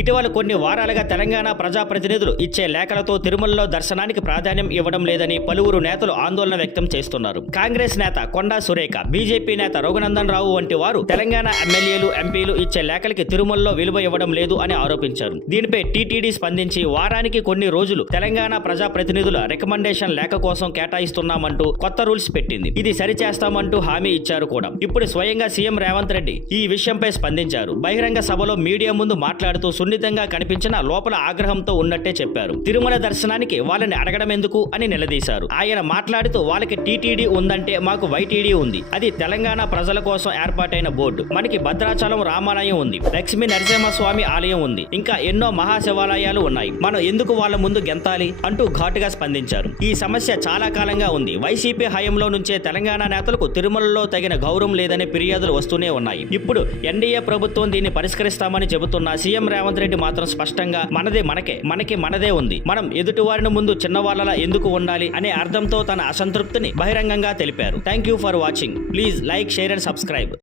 ఇటీవల కొన్ని వారాలుగా తెలంగాణ ప్రజాప్రతినిధులు ఇచ్చే లేఖలతో తిరుమలలో దర్శనానికి ప్రాధాన్యం ఇవ్వడం లేదని పలువురు నేతలు ఆందోళన వ్యక్తం చేస్తున్నారు. కాంగ్రెస్ నేత కొండా సురేఖ, బీజేపీ నేత రఘునందన్ రావు వంటి వారు తెలంగాణ ఎమ్మెల్యేలు, ఎంపీలు ఇచ్చే లేఖలకి తిరుమలలో విలువ ఇవ్వడం లేదు అని ఆరోపించారు. దీనిపై టీటీడీ స్పందించి వారానికి కొన్ని రోజులు తెలంగాణ ప్రజాప్రతినిధుల రికమెండేషన్ లేఖ కోసం కేటాయిస్తున్నామంటూ కొత్త రూల్స్ పెట్టింది. ఇది సరిచేస్తామంటూ హామీ ఇచ్చారు కూడా. ఇప్పుడు స్వయంగా సీఎం రేవంత్ రెడ్డి ఈ విషయంపై స్పందించారు. బహిరంగ సభలో మీడియా ముందు మాట్లాడుతూ సున్నితంగా కనిపించిన లోపల ఆగ్రహంతో ఉన్నట్టే చెప్పారు. తిరుమల దర్శనానికి వాళ్ళని అడగడం ఎందుకు అని నిలదీశారు. ఆయన మాట్లాడుతూ వాళ్ళకి టీటీడీ ఉందంటే మాకు వైటీడీ ఉంది. అది తెలంగాణ ప్రజల కోసం ఏర్పాటైన బోర్డు. మనకి భద్రాచలం రామాలయం ఉంది, లక్ష్మీ నరసింహస్వామి ఆలయం ఉంది, ఇంకా ఎన్నో మహాశివాలయాలు ఉన్నాయి. మనం ఎందుకు వాళ్ళ ముందు గెంతాలి అంటూ ఘాటుగా స్పందించారు. ఈ సమస్య చాలా కాలంగా ఉంది. వైసీపీ హయాంలో నుంచే తెలంగాణ నేతలకు తిరుమలలో తగిన గౌరవం లేదనే ఫిర్యాదులు వస్తూనే ఉన్నాయి. ఇప్పుడు ఎన్డీఏ ప్రభుత్వం దీన్ని పరిష్కరిస్తామని చెబుతున్న సీఎం రేవంత్ రెడ్డి మాత్రం స్పష్టంగా మనదే మనకి మనదే ఉంది, మనం ఎదుటివారిని ముందు చిన్నవాళ్ళలా ఎందుకు ఉండాలి అనే అర్థంతో తన అసంతృప్తిని బహిరంగంగా తెలిపారు. Thank you for watching. Please like, share and subscribe.